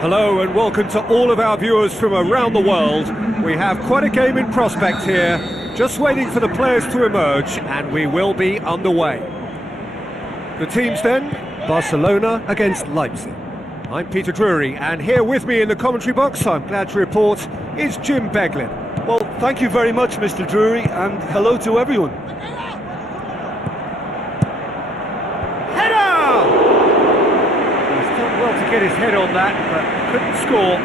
Hello and welcome to all of our viewers from around the world. We have quite a game in prospect here, just waiting for the players to emerge, and we will be underway. The teams then, Barcelona against Leipzig. I'm Peter Drury, and here with me in the commentary box, I'm glad to report, is Jim Beglin. Well, thank you very much, Mr. Drury, and hello to everyone. To get his head on that, but couldn't score.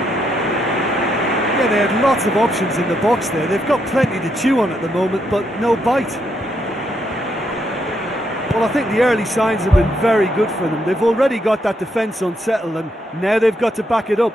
Yeah, they had lots of options in the box there. They've got plenty to chew on at the moment, but no bite. Well, I think the early signs have been very good for them. They've already got that defence unsettled, and now they've got to back it up.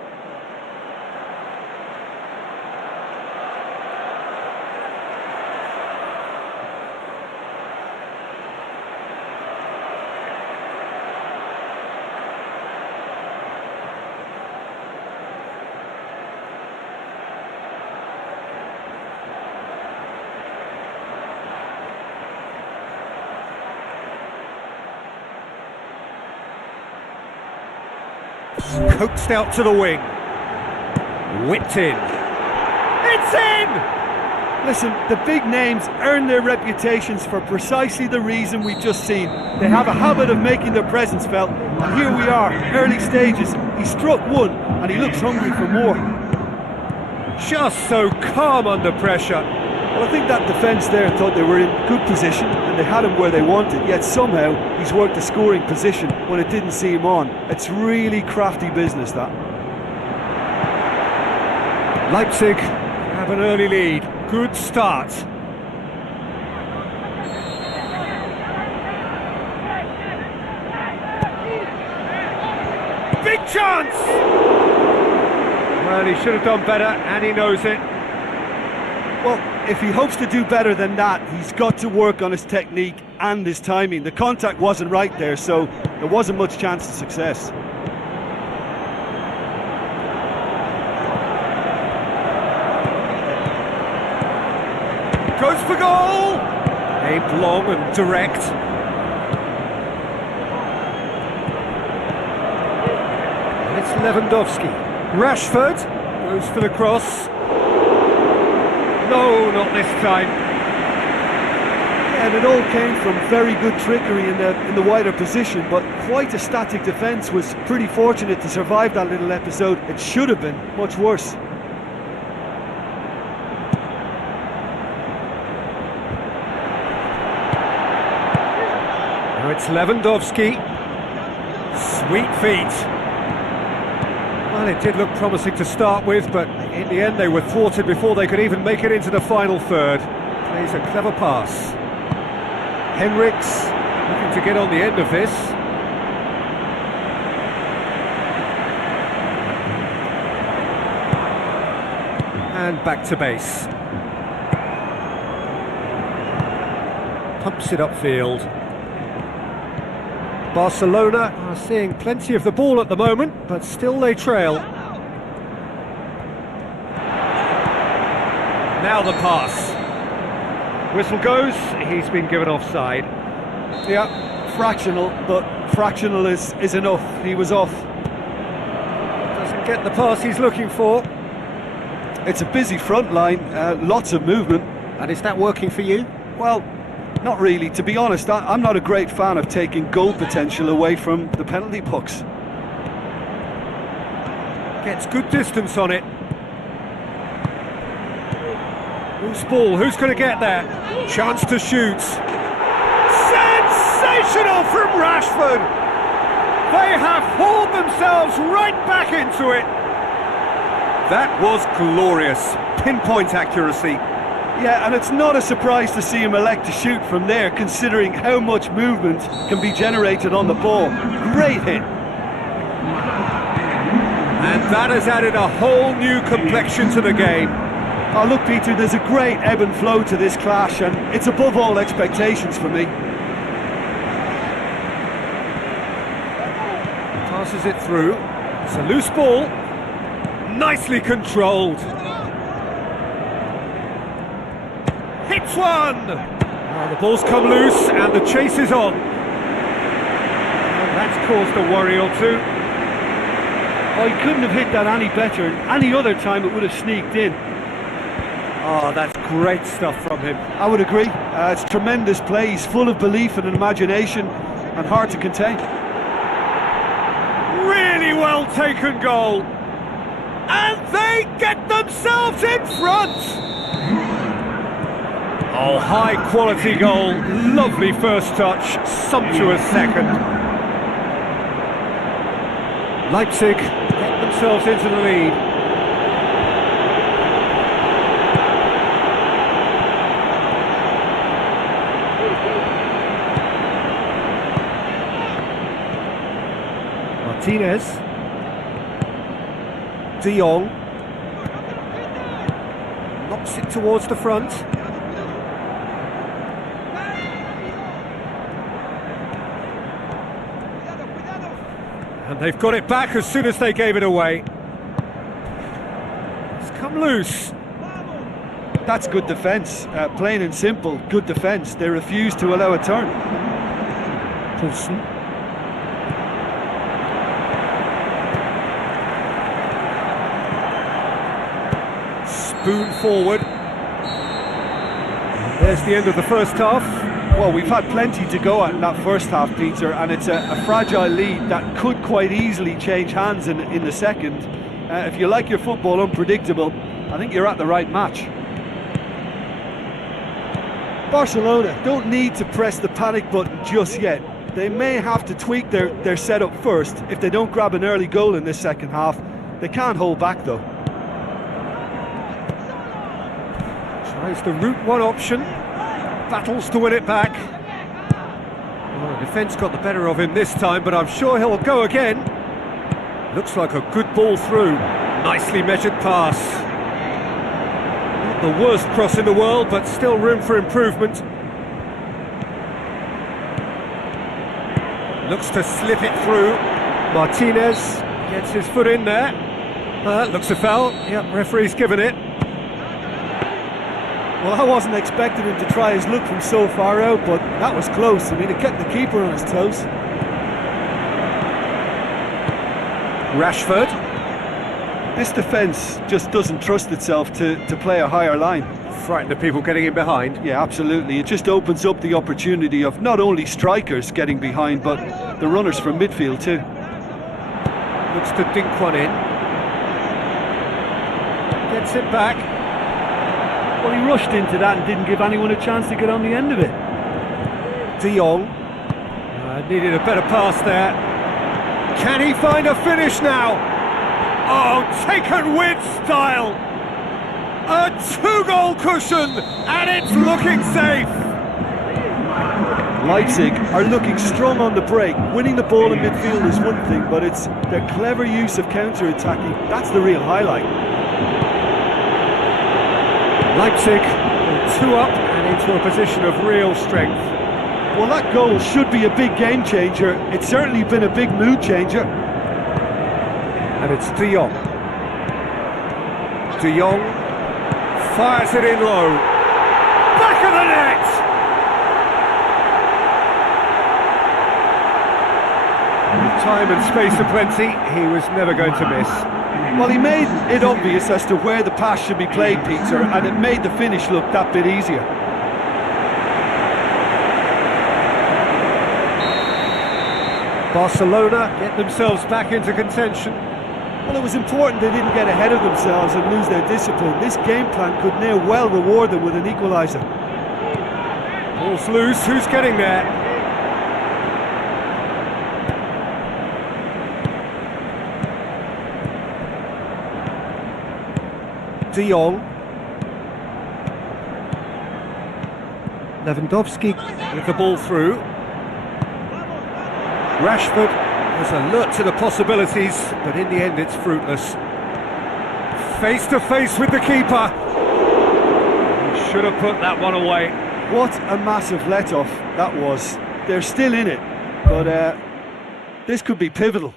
Coaxed out to the wing. Whipped in. It's in! Listen, the big names earn their reputations for precisely the reason we've just seen. They have a habit of making their presence felt, and here we are, early stages. He struck one, and he looks hungry for more. Just so calm under pressure. Well, I think that defence there thought they were in good position and they had him where they wanted, yet somehow he's worked a scoring position when it didn't see him on. It's really crafty business, that. Leipzig have an early lead. Good start. Big chance! Well, he should have done better, and he knows it. Well, if he hopes to do better than that, he's got to work on his technique and his timing. The contact wasn't right there, so there wasn't much chance of success. Goes for goal! Aimed long and direct. And it's Lewandowski. Rashford goes for the cross. No, not this time. And it all came from very good trickery in the wider position, but quite a static defence. Was pretty fortunate to survive that little episode. It should have been much worse. Now it's Lewandowski. Sweet feet. Well, it did look promising to start with, but in the end they were thwarted before they could even make it into the final third. Plays a clever pass. Henriks looking to get on the end of this. And back to base. Pumps it upfield. Barcelona are seeing plenty of the ball at the moment, but still they trail. Now the pass. Whistle goes, he's been given offside. Yeah, fractional, but fractional is enough. He was off. Doesn't get the pass he's looking for. It's a busy front line, lots of movement. And is that working for you? Well, not really. To be honest, I'm not a great fan of taking goal potential away from the penalty box. Gets good distance on it. Loose ball, who's going to get there? Chance to shoot. Sensational from Rashford! They have hauled themselves right back into it. That was glorious. Pinpoint accuracy. Yeah, and it's not a surprise to see him elect to shoot from there, considering how much movement can be generated on the ball. Great hit. And that has added a whole new complexion to the game. Oh, look, Peter, there's a great ebb and flow to this clash, and it's above all expectations for me. Passes it through. It's a loose ball. Nicely controlled. Hits one! Oh, the ball's come loose and the chase is on. And that's caused a worry or two. Oh, he couldn't have hit that any better. Any other time it would have sneaked in. Oh, that's great stuff from him. I would agree. It's tremendous play. He's full of belief and imagination and hard to contain. Really well taken goal. And they get themselves in front. Oh, high quality goal. Lovely first touch. Sumptuous second. Leipzig get themselves into the lead. Martinez. De Jong. Knocks it towards the front. And they've got it back as soon as they gave it away. It's come loose. That's good defence, plain and simple, good defence. They refuse to allow a turn. Poulsen. Spoon forward. There's the end of the first half. Well, we've had plenty to go at in that first half, Peter, and it's a fragile lead that could quite easily change hands in the second. If you like your football unpredictable, I think you're at the right match. Barcelona don't need to press the panic button just yet. They may have to tweak their setup first if they don't grab an early goal in this second half. They can't hold back though. Tries the route one option. Battles to win it back. Well, the defence got the better of him this time, but I'm sure he'll go again. Looks like a good ball through. Nicely measured pass. Not the worst cross in the world, but still room for improvement. Looks to slip it through. Martinez gets his foot in there. Looks a foul. Yep, referee's given it. Well, I wasn't expecting him to try his luck from so far out, but that was close. I mean, it kept the keeper on his toes. Rashford. This defence just doesn't trust itself to play a higher line. Frighten the people getting in behind. Yeah, absolutely. It just opens up the opportunity of not only strikers getting behind, but the runners from midfield too. Looks to dink one in. Gets it back. Well, he rushed into that and didn't give anyone a chance to get on the end of it. De Jong. Needed a better pass there. Can he find a finish now? Oh, taken with style. A two-goal cushion, and it's looking safe. Leipzig are looking strong on the break. Winning the ball in midfield is one thing, but it's their clever use of counter-attacking. That's the real highlight. Leipzig two up and into a position of real strength. Well, that goal should be a big game changer. It's certainly been a big mood changer. And it's De Jong. De Jong fires it in low. Back of the net! With time and space aplenty, he was never going to miss. Well, he made it obvious as to where the pass should be played, Peter, and it made the finish look that bit easier. Barcelona get themselves back into contention. Well, it was important they didn't get ahead of themselves and lose their discipline. This game plan could now well reward them with an equaliser. Ball's loose, who's getting there? De Jong. Lewandowski with the ball through. Rashford was alert to the possibilities, but in the end it's fruitless. Face to face with the keeper. He should have put that one away. What a massive let-off that was. They're still in it, but this could be pivotal.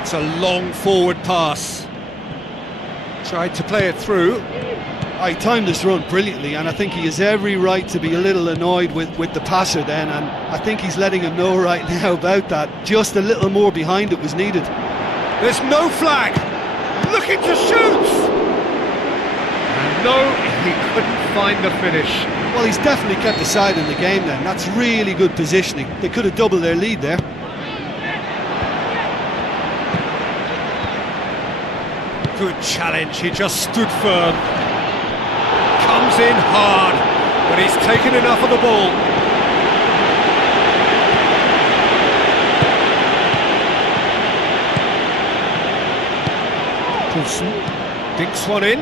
It's a long forward pass. Tried to play it through. He timed this run brilliantly, and I think he has every right to be a little annoyed with the passer then, and I think he's letting him know right now about that. Just a little more behind it was needed. There's no flag. Looking to shoot. And no, he couldn't find the finish. Well, he's definitely kept the side in the game then. That's really good positioning. They could have doubled their lead there. Good challenge, he just stood firm. Comes in hard, but he's taken enough of the ball. Coulson dinks one in.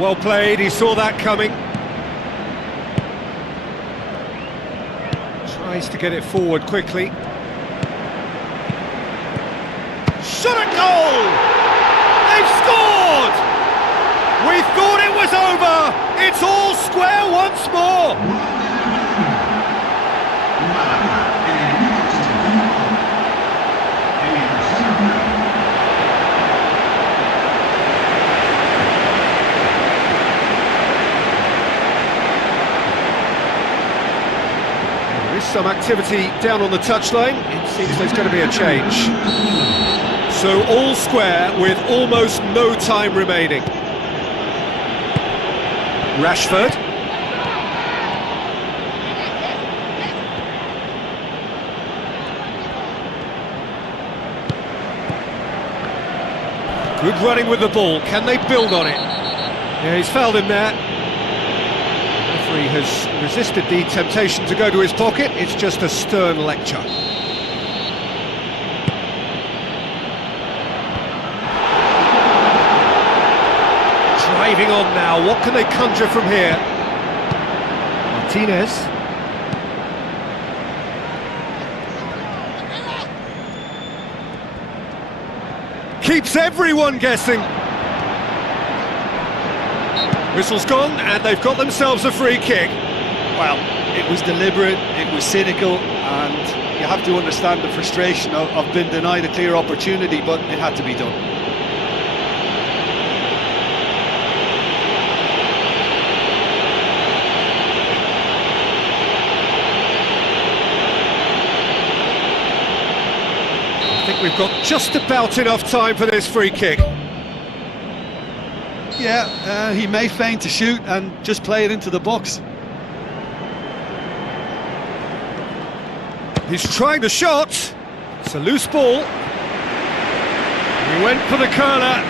Well played, he saw that coming. Tries to get it forward quickly. Shot a goal! They've scored! We thought it was over! It's all square once some activity down on the touchline. It seems there's going to be a change. So all square with almost no time remaining. Rashford. Good running with the ball. Can they build on it? Yeah, he's fouled him there. The referee has resisted the temptation to go to his pocket. It's just a stern lecture. Driving on now. What can they conjure from here? Martinez. Keeps everyone guessing. Whistle's gone, and they've got themselves a free kick. Well, it was deliberate, it was cynical, and you have to understand the frustration of being denied a clear opportunity, but it had to be done. I think we've got just about enough time for this free kick. Yeah, he may feign to shoot and just play it into the box. He's trying the shot. It's a loose ball. He went for the curler.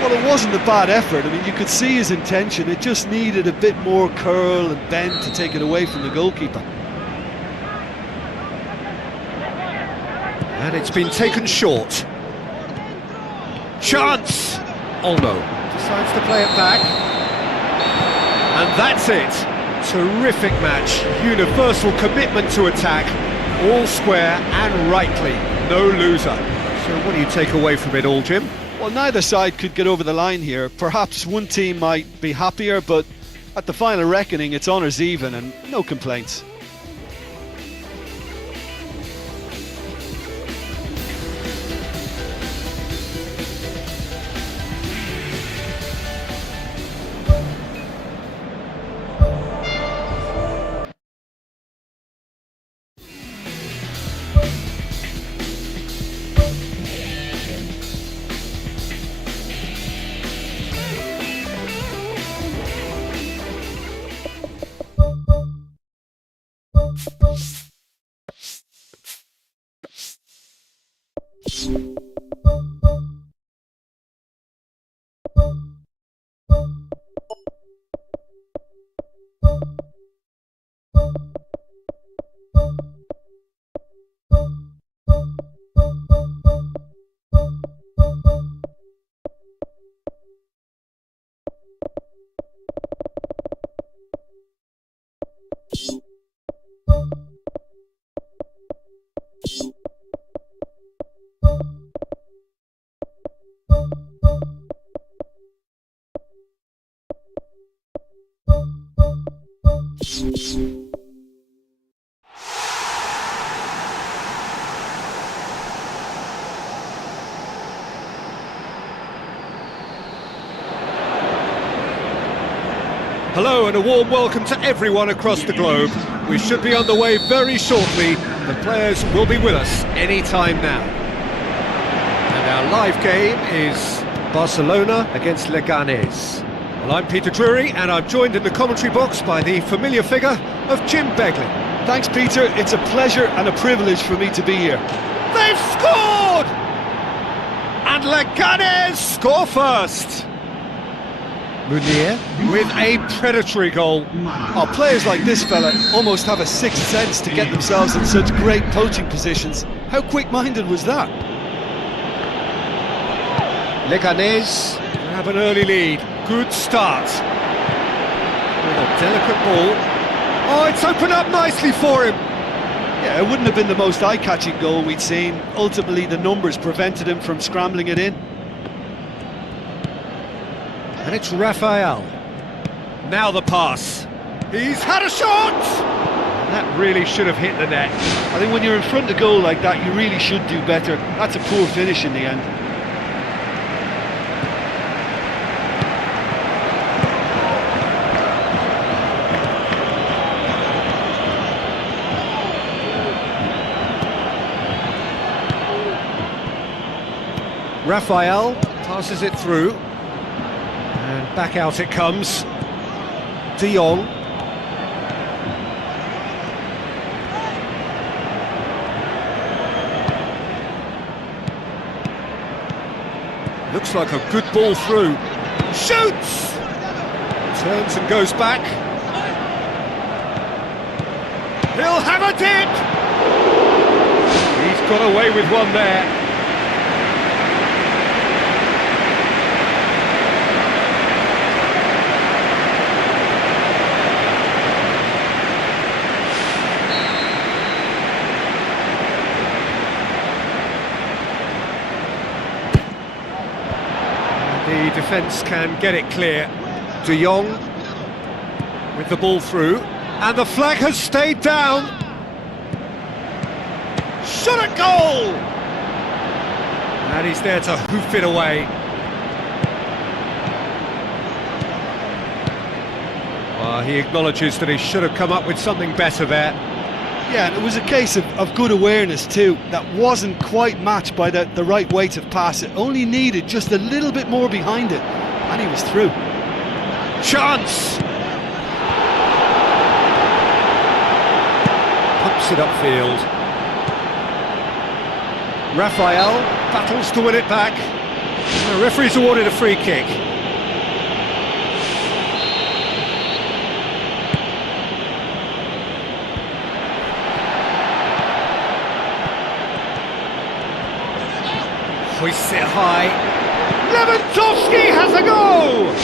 Well, it wasn't a bad effort. I mean, you could see his intention. It just needed a bit more curl and bend to take it away from the goalkeeper. And it's been taken short. Chance! Olmo decides to play it back. And that's it. Terrific match. Universal commitment to attack. All square and rightly. No loser. So what do you take away from it all, Jim? Well, neither side could get over the line here. Perhaps one team might be happier, but at the final reckoning, it's honours even and no complaints. Hello and a warm welcome to everyone across the globe. We should be on the way very shortly. The players will be with us any time now. And our live game is Barcelona against Leganés. Well, I'm Peter Drury and I'm joined in the commentary box by the familiar figure of Jim Begley. Thanks, Peter. It's a pleasure and a privilege for me to be here. They've scored! And Leganés score first! Munir with a predatory goal. Oh, players like this fella almost have a sixth sense to get themselves in such great poaching positions. How quick-minded was that? Leganés have an early lead. Good start. With a delicate ball. Oh, it's opened up nicely for him. Yeah, it wouldn't have been the most eye-catching goal we'd seen. Ultimately, the numbers prevented him from scrambling it in. And it's Rafael. Now the pass. He's had a shot! That really should have hit the net. I think when you're in front of goal like that, you really should do better. That's a poor finish in the end. Raphael passes it through. And back out it comes. De Jong. Looks like a good ball through. Shoots! Turns and goes back. He'll have a dip! He's got away with one there. The defence can get it clear. De Jong with the ball through, and the flag has stayed down. Shot at goal! And he's there to hoof it away. Well, he acknowledges that he should have come up with something better there. Yeah, and it was a case of good awareness too. That wasn't quite matched by the right weight of pass. It only needed just a little bit more behind it, and he was through. Chance! Pumps it upfield. Raphael battles to win it back. The referee's awarded a free kick. Hoists it high. Lewandowski has a go!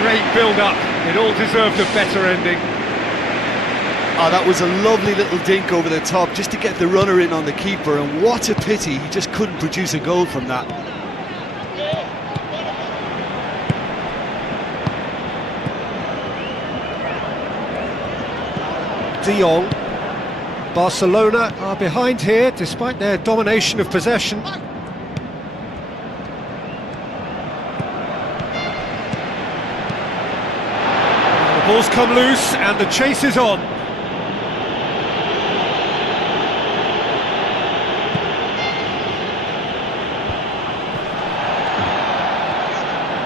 Great build-up. It all deserved a better ending. Oh, that was a lovely little dink over the top just to get the runner in on the keeper, and what a pity he just couldn't produce a goal from that. De Jong. Barcelona are behind here despite their domination of possession. The ball's come loose and the chase is on.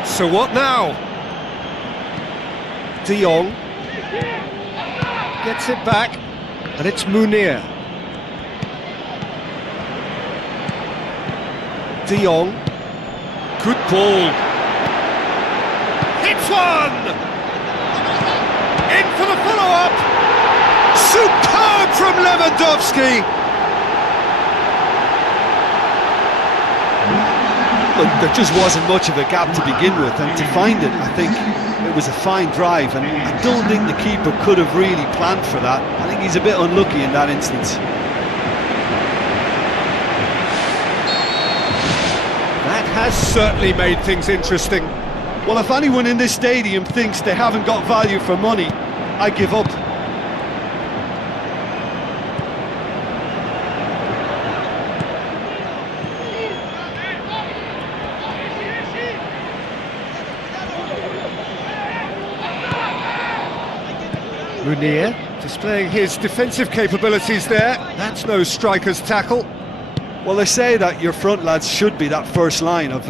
So what now? De Jong gets it back. And it's Munir. De Jong. Good ball. Hits one! In for the follow-up! Superb from Lewandowski! Look, there just wasn't much of a gap to begin with, and to find it, I think it was a fine drive, and I don't think the keeper could have really planned for that. I think he's a bit unlucky in that instance. That has certainly made things interesting. Well, if anyone in this stadium thinks they haven't got value for money, I give up. Munir displaying his defensive capabilities there. That's no striker's tackle. Well, they say that your front lads should be that first line of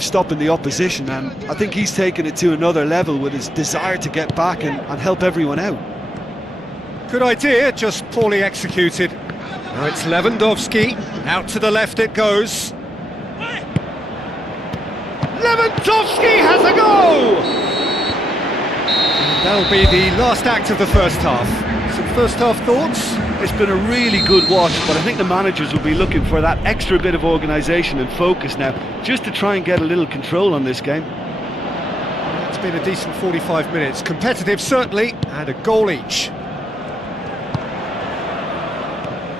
stopping the opposition, and I think he's taken it to another level with his desire to get back and help everyone out. Good idea, just poorly executed. Now it's Lewandowski. Out to the left it goes. Lewandowski has a go! That'll be the last act of the first half. Some first half thoughts? It's been a really good watch, but I think the managers will be looking for that extra bit of organisation and focus now, just to try and get a little control on this game. It's been a decent 45 minutes. Competitive, certainly, and a goal each.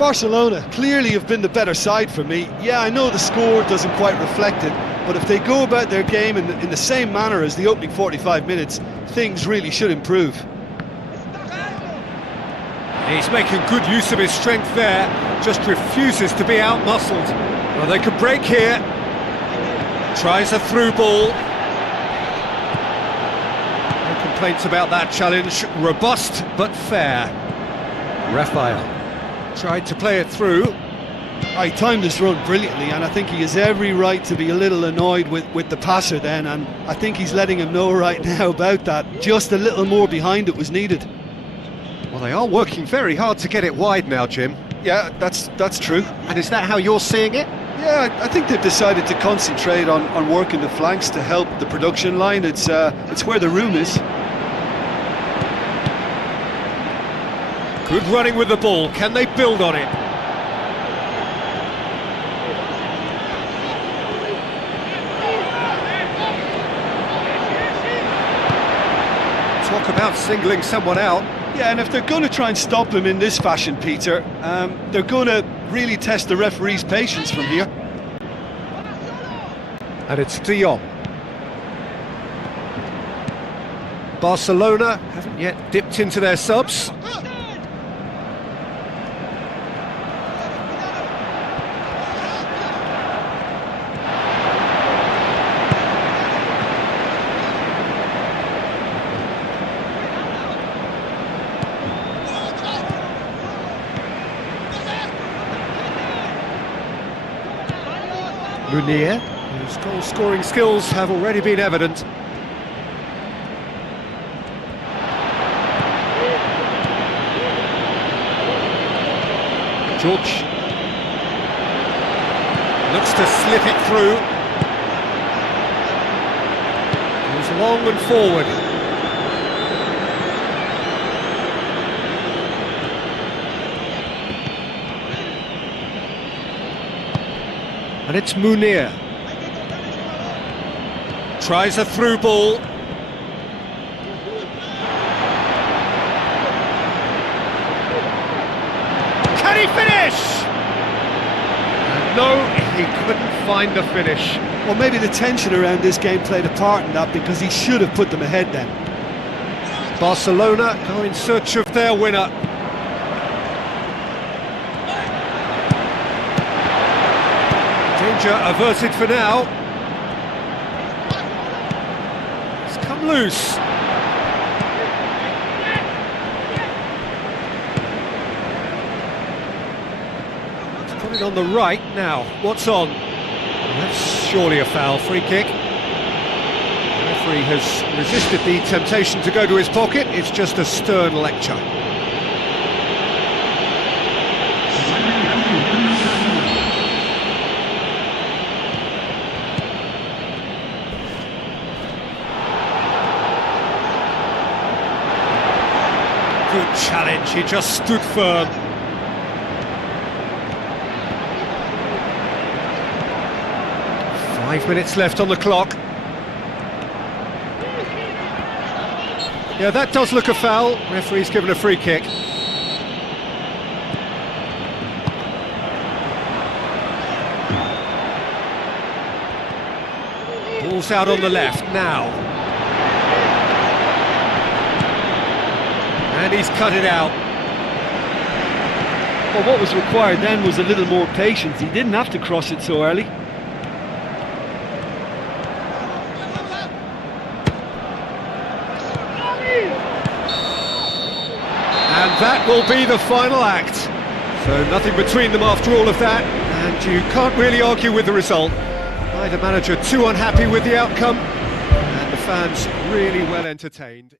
Barcelona clearly have been the better side for me. Yeah, I know the score doesn't quite reflect it, but if they go about their game in the same manner as the opening 45 minutes, things really should improve. He's making good use of his strength there, just refuses to be out-muscled. Well, they could break here. Tries a through ball. No complaints about that challenge. Robust, but fair. Raphael tried to play it through. He timed his run brilliantly, and I think he has every right to be a little annoyed with the passer then, and I think he's letting him know right now about that. Just a little more behind it was needed. Well, they are working very hard to get it wide now, Jim. Yeah, that's true. And is that how you're seeing it? Yeah, I think they've decided to concentrate on working the flanks to help the production line. It's where the room is. Good running with the ball. Can they build on it? Talk about singling someone out. Yeah, and if they're going to try and stop him in this fashion, Peter, they're going to really test the referee's patience from here. And it's De Jong. Barcelona haven't yet dipped into their subs. Munier, whose goal-scoring skills have already been evident. George looks to slip it through. Goes long and forward. And it's Munier. Tries a through ball. Can he finish? No, he couldn't find the finish. Well, maybe the tension around this game played a part in that, because he should have put them ahead then. Barcelona go in search of their winner. Danger averted for now. It's come loose. It's put it on the right now. What's on? That's surely a foul. Free kick. The referee has resisted the temptation to go to his pocket. It's just a stern lecture. Good challenge, he just stood firm. Five minutes left on the clock. Yeah, that does look a foul. Referee's given a free kick. Ball's out on the left now. And he's cut it out. Well, what was required then was a little more patience. He didn't have to cross it so early. And that will be the final act. So nothing between them after all of that, and you can't really argue with the result. Neither manager too unhappy with the outcome, and the fans really well entertained.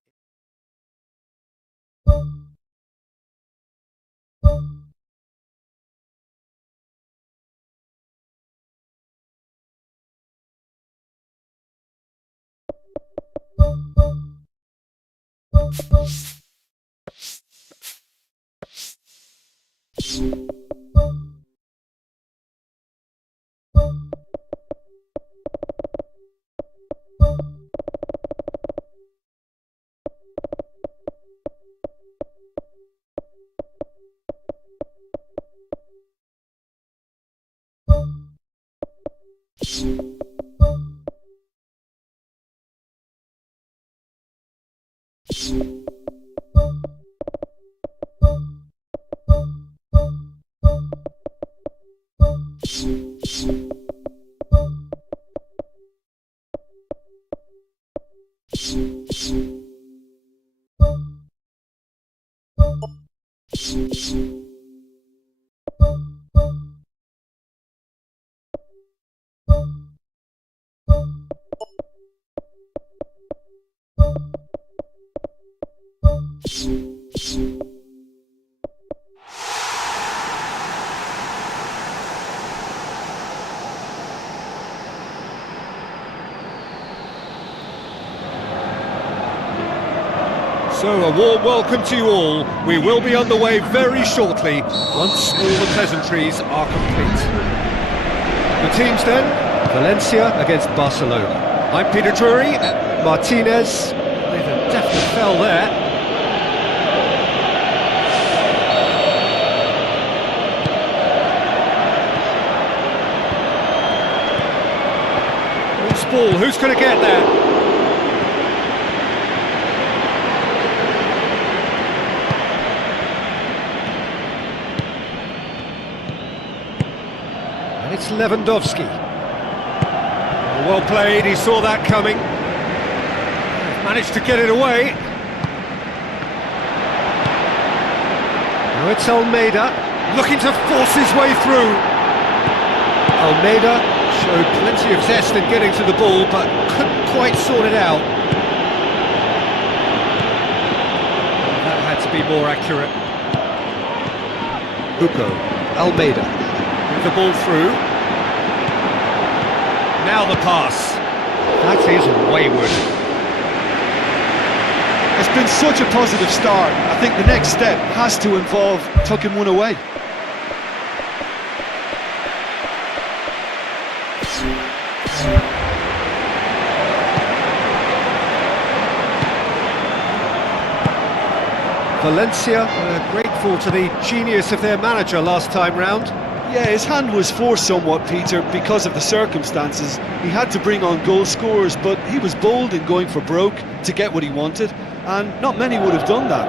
So, a warm welcome to you all. We will be underway very shortly, once all the pleasantries are complete. The teams then, Valencia against Barcelona. I'm Peter Drury, Martinez, with a definite fell there. Loose ball, who's going to get there? It's Lewandowski. Well played, he saw that coming. Managed to get it away. Now it's Almeida, looking to force his way through. Almeida showed plenty of zest in getting to the ball, but couldn't quite sort it out. That had to be more accurate. Hugo, Almeida. The ball through. Now the pass. That is wayward. It's been such a positive start. I think the next step has to involve tucking one away. Valencia were grateful to the genius of their manager last time round. Yeah, his hand was forced somewhat, Peter, because of the circumstances. He had to bring on goal scorers, but he was bold in going for broke to get what he wanted, and not many would have done that.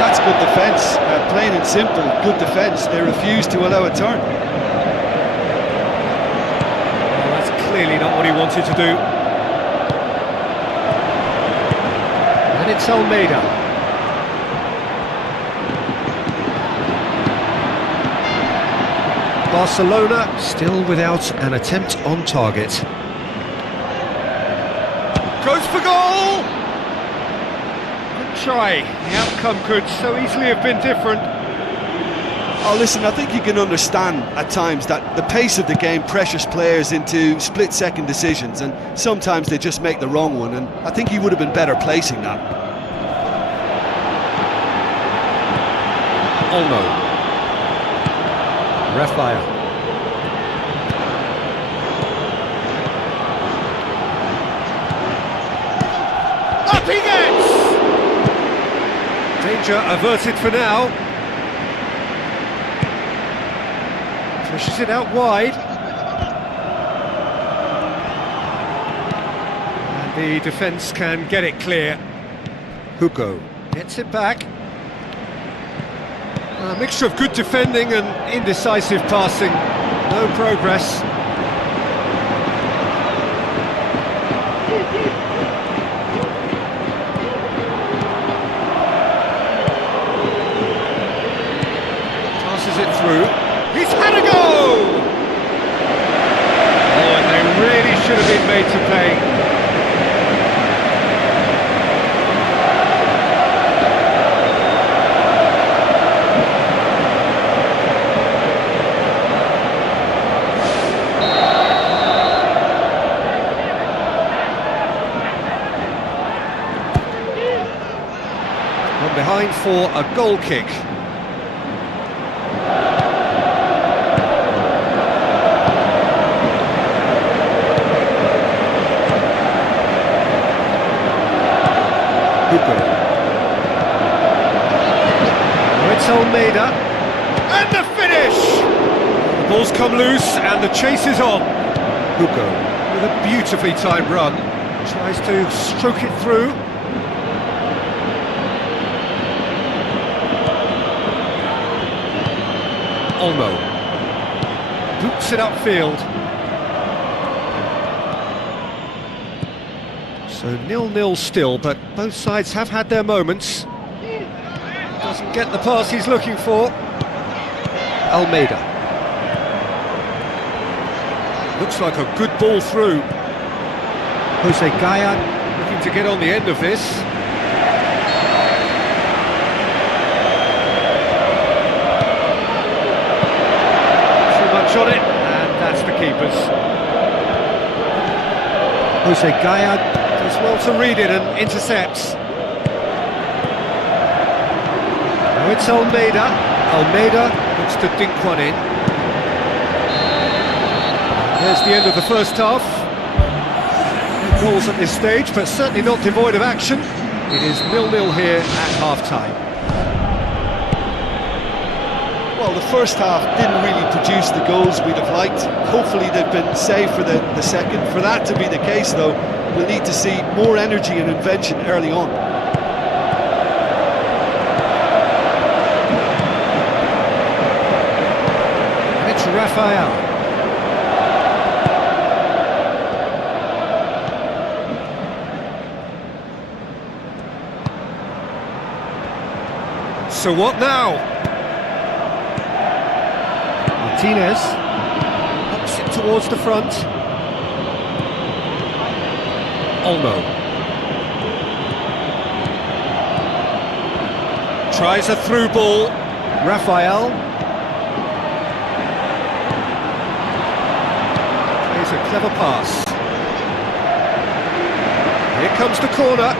That's good defence, plain and simple, good defence. They refused to allow a turn. Well, that's clearly not what he wanted to do. And it's Almeida. Barcelona still without an attempt on target. Goes for goal! Good try. The outcome could so easily have been different. Oh, listen, I think you can understand at times that the pace of the game pressures players into split-second decisions, and sometimes they just make the wrong one, and I think he would have been better placing that. Olmo. Rafael. Up he gets! Danger averted for now. Pushes it out wide. And the defence can get it clear. Hugo gets it back. A mixture of good defending and indecisive passing. No progress. Passes it through. He's had a go! Oh, and they really should have been made to pay. From behind for a goal kick. Hugo. Now it's Almeida. And the finish! The ball's come loose and the chase is on. Hugo with a beautifully timed run. Tries to stroke it through. Olmo boots it upfield. So 0-0 still, but both sides have had their moments. Doesn't get the pass he's looking for. Almeida. Looks like a good ball through. Jose Gaya looking to get on the end of this. On it, and Jose Gaya does well to read it and intercepts. Now it's Almeida. Almeida looks to dink one in. There's the end of the first half. No goals at this stage, but certainly not devoid of action. It is 0-0 here at half-time. Well, the first half didn't really produce the goals we'd have liked. Hopefully they've been saved for the second. For that to be the case, though, we'll need to see more energy and invention early on. And it's Rafael. So what now? Martinez pops it towards the front. Olmo tries a through ball. Rafael plays a clever pass. Here comes the corner.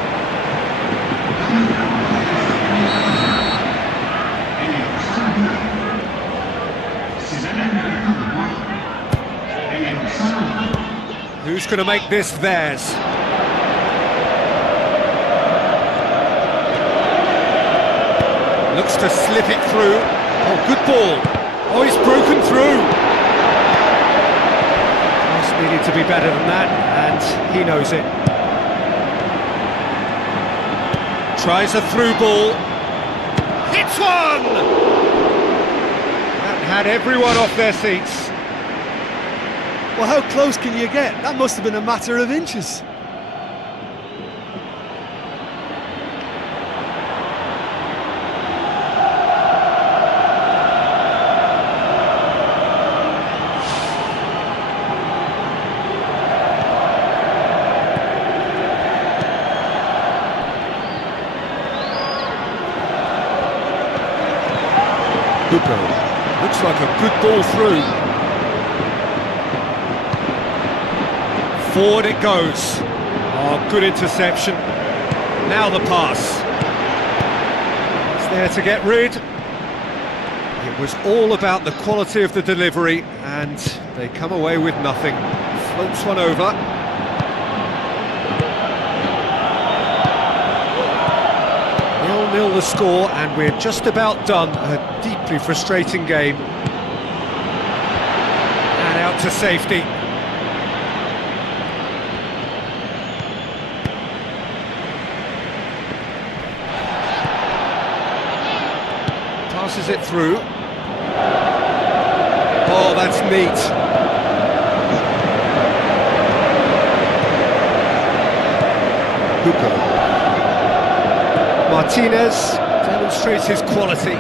Who's going to make this theirs? Looks to slip it through. Oh, good ball. Oh, he's broken through. Just needed to be better than that, and he knows it. Tries a through ball. Hits one! That had everyone off their seats. Well, how close can you get? That must have been a matter of inches. Buko. Looks like a good ball through. Forward it goes. Oh, good interception. Now the pass. It's there to get rid. It was all about the quality of the delivery, and they come away with nothing. Floats one over. 0-0 the score, and we're just about done. A deeply frustrating game. And out to safety. Passes it through. Oh, that's neat. Buko. Martinez demonstrates his quality.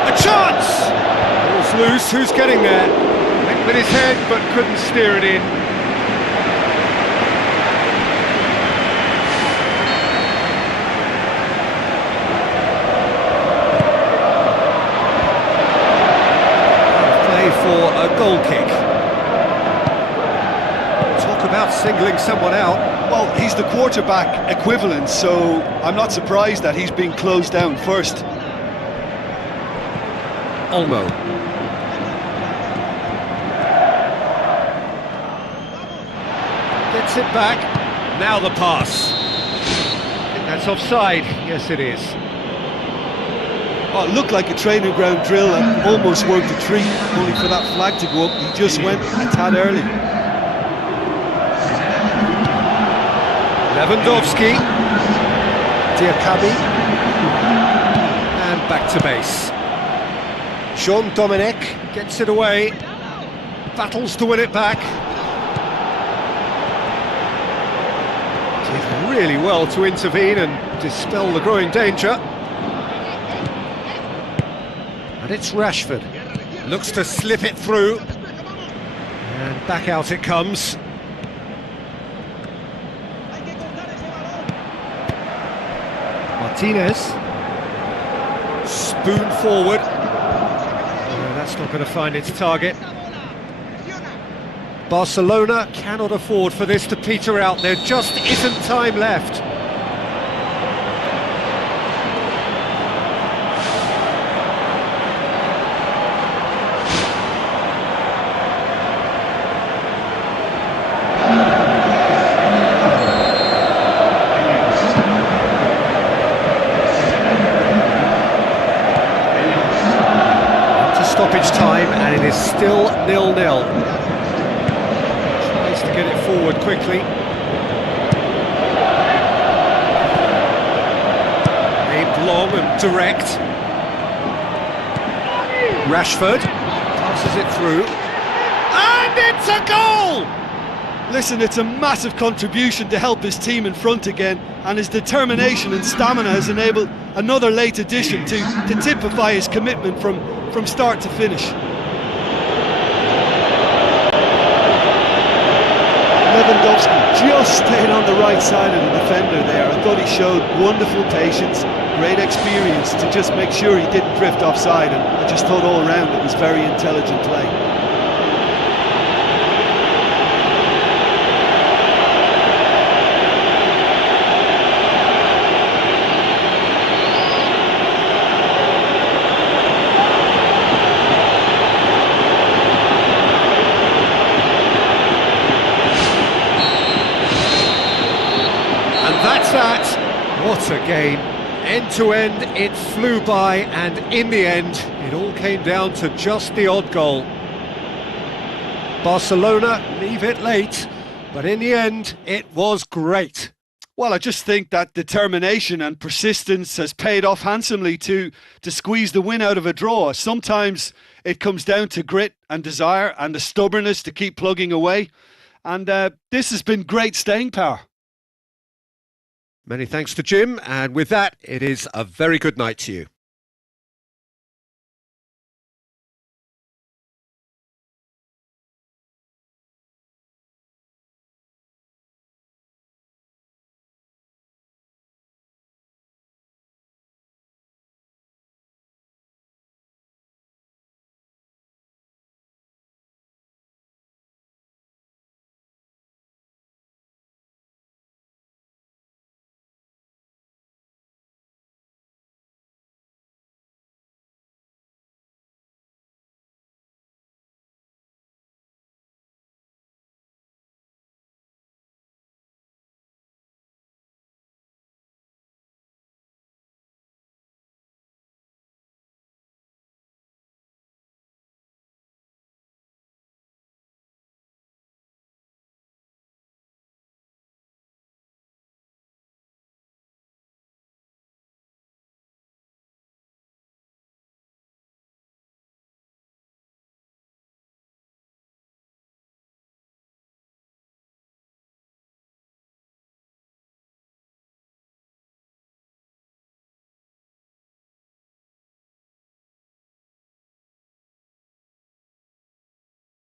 A chance! Ball's loose, who's getting there? Went with his head, but couldn't steer it in. For a goal kick. Talk about singling someone out. Well, he's the quarterback equivalent, so I'm not surprised that he's been closed down first. Olmo. Gets it back. Now the pass. I think that's offside. Yes, it is. Oh, it looked like a training ground drill and almost worked a treat, only for that flag to go up. He just went a tad early. Lewandowski. Diakabi. And back to base. Jean Dominic gets it away. Battles to win it back. Did really well to intervene and dispel the growing danger. And it's Rashford. Looks to slip it through. And back out it comes. Martinez. Spoon forward. That's not going to find its target. Barcelona cannot afford for this to peter out. There just isn't time left. Stoppage time, and it is still 0-0. Tries to get it forward quickly. Aimed long and direct. Rashford passes it through, and it's a goal! Listen, it's a massive contribution to help his team in front again, and his determination and stamina has enabled another late addition to typify his commitment from start to finish. Lewandowski just staying on the right side of the defender there. I thought he showed wonderful patience, great experience to just make sure he didn't drift offside, and I just thought all around it was very intelligent play. That's that. What a game. End to end, it flew by, and in the end, it all came down to just the odd goal. Barcelona leave it late, but in the end, it was great. Well, I just think that determination and persistence has paid off handsomely to squeeze the win out of a draw. Sometimes it comes down to grit and desire and the stubbornness to keep plugging away. And this has been great staying power. Many thanks to Jim, and with that, it is a very good night to you.